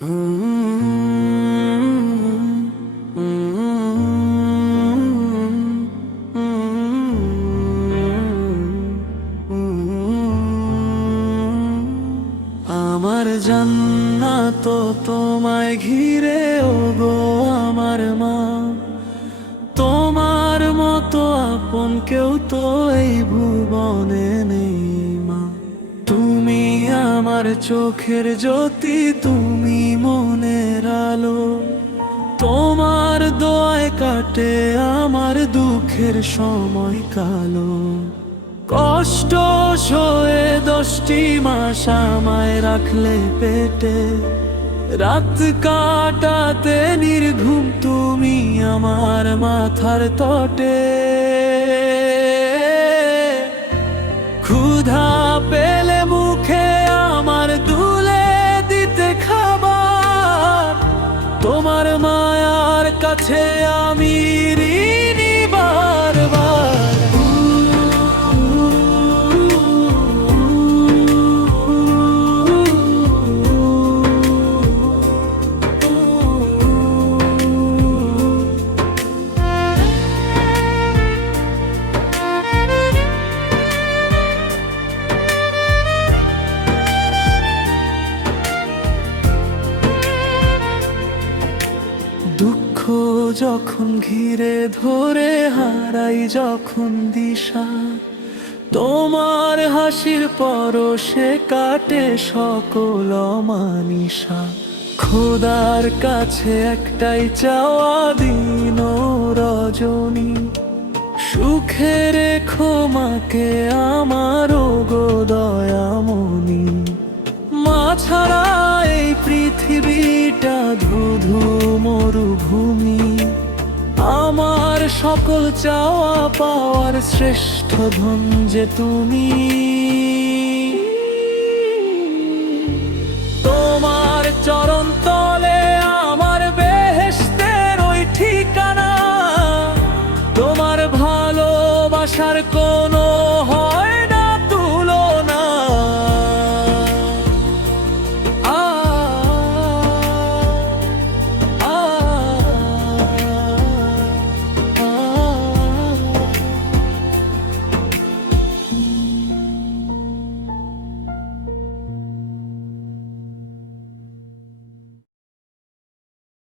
আমার জান্নাত তোমায় ঘিরে ওগো আমার মা, তোমার মতো আপন কেউ তো এই ভুবনে নেই মা। তুমি আমার চোখের জ্যোতি, তুমি মনের আলো, তোমার দোয়ায় কাটে আমার দুঃখের সময় কালো। কষ্ট সয়ে 10টি মাস আমায় রাখলে পেটে, রাত কাটাতে নির্ঘুম তুমি আমার মাথার তটে। ক্ষুধা পেলে মুখে আমার তুলে দিতে খাবার, তোমার মায়ার কাছে আমি ঋণী বারবার। দুঃখ যখন ঘিরে ধরে, হারাই যখন দিশা, তোমার হাসির পরশে কাটে সকল অমানিসা। খোদার কাছে একটাই চাওয়া, দিন ও রজনী, সুখে রেখো মাকে আমার গো দয়ামণি। মা ছাড়া এই পৃথিবীটা ধুধু মরুভূমি, আমার সকল চাওয়া পাওয়ার শ্রেষ্ঠ ধন যে তুমি। তোমার চরণ তলে আমার বেহেশতের ওই ঠিকানা, তোমার ভালোবাসার কোনো